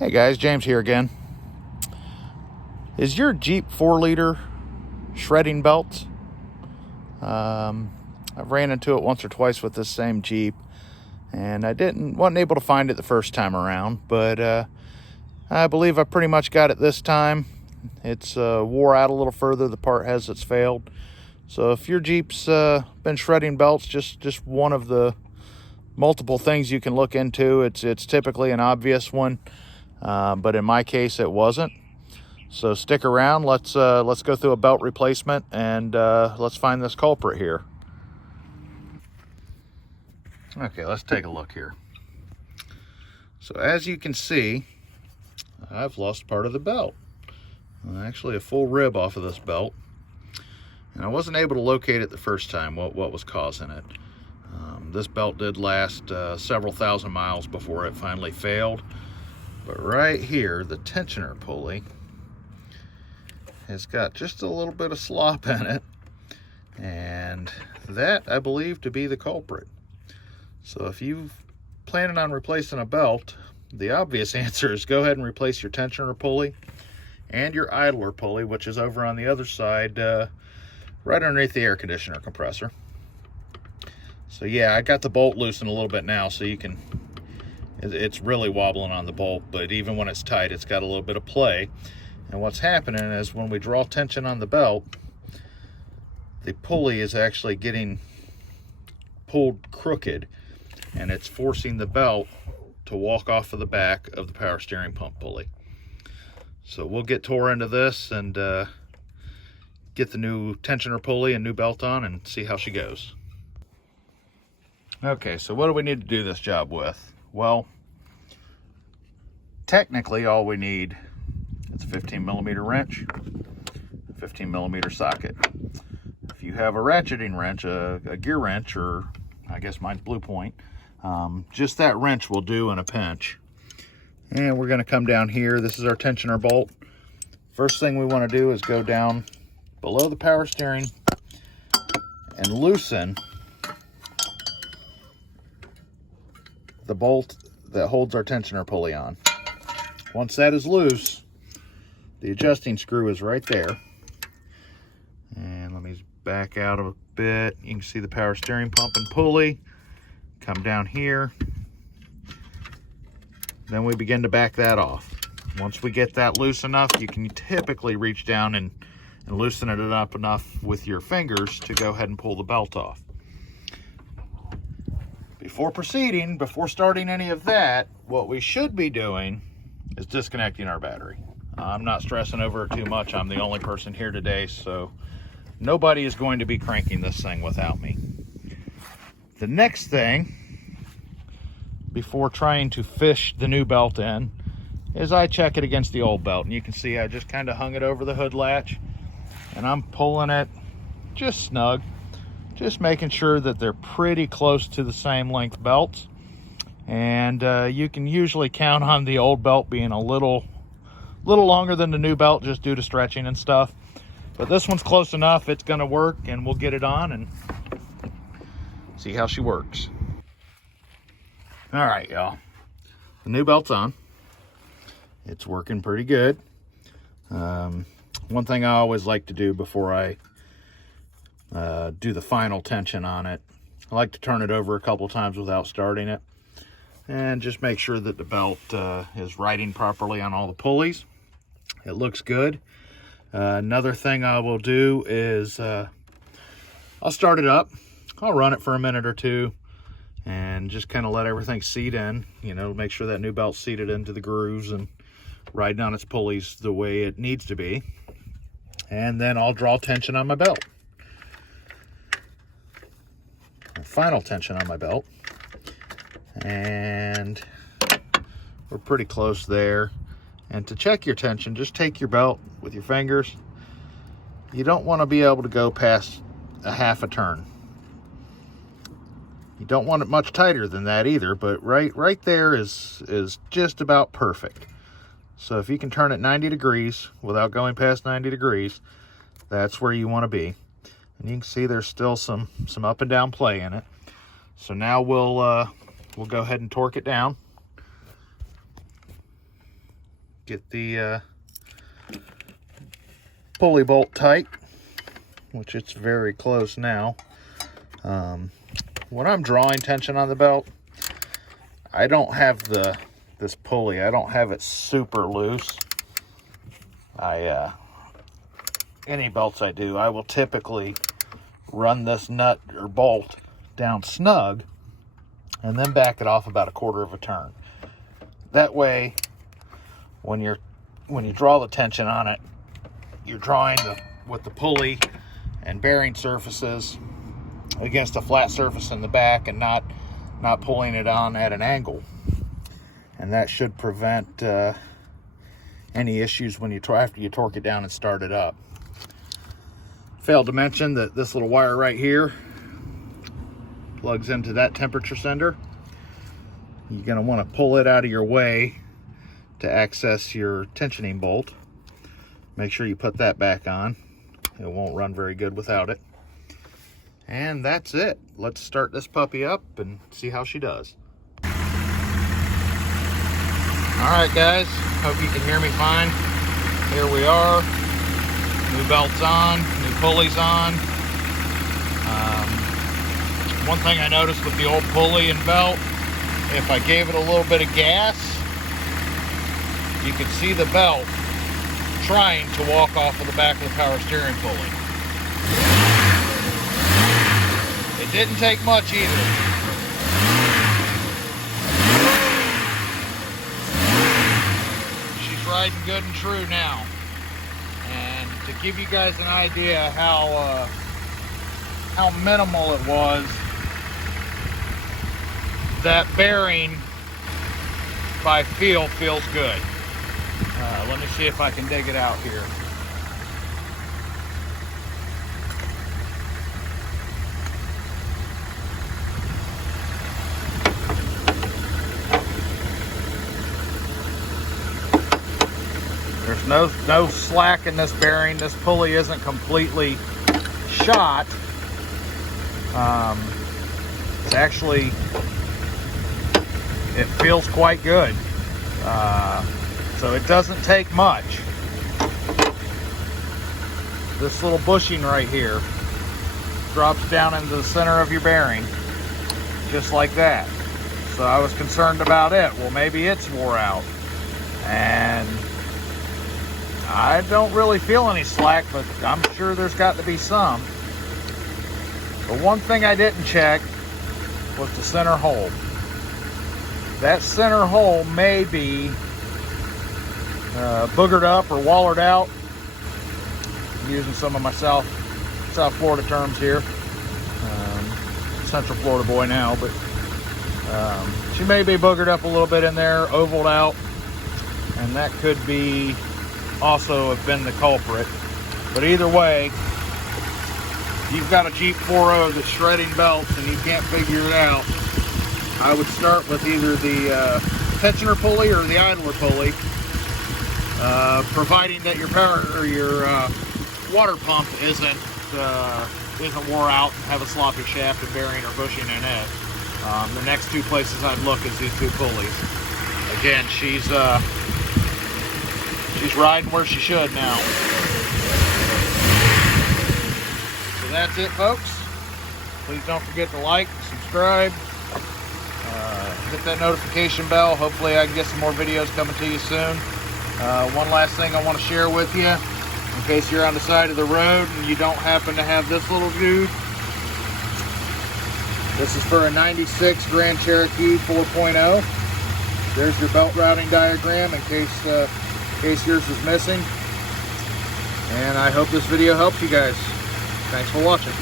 Hey guys, James here again. Is your Jeep 4-liter shredding belt? I've ran into it once or twice with this same Jeep, and I wasn't able to find it the first time around, but I believe I pretty much got it this time. It's wore out a little further. The part has failed. So if your Jeep's been shredding belts, just one of the multiple things you can look into. It's typically an obvious one. But in my case, it wasn't. So stick around. Let's go through a belt replacement and let's find this culprit here. Okay, let's take a look here. So as you can see, I've lost part of the belt. Actually, a full rib off of this belt. And I wasn't able to locate it the first time, what was causing it. This belt did last several thousand miles before it finally failed. But right here, the tensioner pulley has got just a little bit of slop in it, and that I believe to be the culprit. So if you're planning on replacing a belt, the obvious answer is go ahead and replace your tensioner pulley and your idler pulley, which is over on the other side, right underneath the air conditioner compressor. So yeah, I got the bolt loosened a little bit now, so you can. It's really wobbling on the bolt, but even when it's tight, it's got a little bit of play. And what's happening is when we draw tension on the belt, the pulley is actually getting pulled crooked, and it's forcing the belt to walk off of the back of the power steering pump pulley. So we'll get tore into this and get the new tensioner pulley and new belt on and see how she goes. Okay, so what do we need to do this job with? Well, technically all we need is a 15mm wrench, a 15mm socket. If you have a ratcheting wrench, a gear wrench, or I guess mine's Blue Point, just that wrench will do in a pinch. And we're going to come down here. This is our tensioner bolt. First thing we want to do is go down below the power steering and loosen the bolt that holds our tensioner pulley on. Once that is loose, the adjusting screw is right there. And let me back out a bit. You can see the power steering pump and pulley. Come down here. Then we begin to back that off. Once we get that loose enough, you can typically reach down and loosen it up enough with your fingers to go ahead and pull the belt off. Before starting any of that, what we should be doing is disconnecting our battery. I'm not stressing over it too much. I'm the only person here today, so nobody is going to be cranking this thing without me. The next thing, before trying to fish the new belt in, is I check it against the old belt. And you can see I just kind of hung it over the hood latch, and I'm pulling it just snug. Just making sure that they're pretty close to the same length belts. And you can usually count on the old belt being a little longer than the new belt just due to stretching and stuff. But this one's close enough, it's gonna work, and we'll get it on and see how she works. All right, y'all. The new belt's on. It's working pretty good. One thing I always like to do before I do the final tension on it, I like to turn it over a couple times without starting it and just make sure that the belt is riding properly on all the pulleys. It looks good. Another thing I will do is I'll start it up. I'll run it for a minute or two and just kind of let everything seat in, make sure that new belt's seated into the grooves and riding on its pulleys the way it needs to be. And then I'll draw tension on my belt. Final tension on my belt, and we're pretty close there. And to check your tension, just take your belt with your fingers. You don't want to be able to go past a half a turn. You don't want it much tighter than that either, but right there is just about perfect. So if you can turn it 90 degrees without going past 90 degrees, that's where you want to be. And you can see there's still some up and down play in it. So now we'll go ahead and torque it down. get the pulley bolt tight, which it's very close now. When I'm drawing tension on the belt, I don't have this pulley, I don't have it super loose. Any belts I do, I will typically run this nut or bolt down snug and then back it off about a quarter of a turn. That way, when you draw the tension on it, you're drawing with the pulley and bearing surfaces against a flat surface in the back and not pulling it on at an angle. And that should prevent any issues when after you torque it down and start it up. Failed to mention that this little wire right here plugs into that temperature sender. You're going to want to pull it out of your way to access your tensioning bolt. Make sure you put that back on. It won't run very good without it. And that's it. Let's start this puppy up and see how she does. Alright guys, hope you can hear me fine. Here we are. New belts on, new pulleys on. One thing I noticed with the old pulley and belt, if I gave it a little bit of gas, you could see the belt trying to walk off of the back of the power steering pulley. It didn't take much either. She's riding good and true now. And to give you guys an idea how minimal it was, that bearing by feel feels good. Let me see if I can dig it out here. There's no slack in this bearing. This pulley isn't completely shot. It's actually, it feels quite good. So it doesn't take much. This little bushing right here drops down into the center of your bearing, just like that. So I was concerned about it. Well, maybe it's wore out. And I don't really feel any slack, but I'm sure there's got to be some. But one thing I didn't check was the center hole. That center hole may be boogered up or wallered out. I'm using some of my South Florida terms here. Central Florida boy now, but she may be boogered up a little bit in there, ovaled out, and that could be also have been the culprit. But either way, you've got a Jeep 4.0 that's shredding belts and you can't figure it out, I would start with either the tensioner pulley or the idler pulley, providing that your power or your water pump isn't wore out and have a sloppy shaft and bearing or bushing in it. The next two places I'd look is these two pulleys. Again, she's riding where she should now. So that's it, folks. Please don't forget to like, subscribe, hit that notification bell. Hopefully I can get some more videos coming to you soon. One last thing I want to share with you, in case you're on the side of the road and you don't happen to have this little dude. This is for a 96 Grand Cherokee 4.0. There's your belt routing diagram in case yours is missing. And I hope this video helps you guys. Thanks for watching.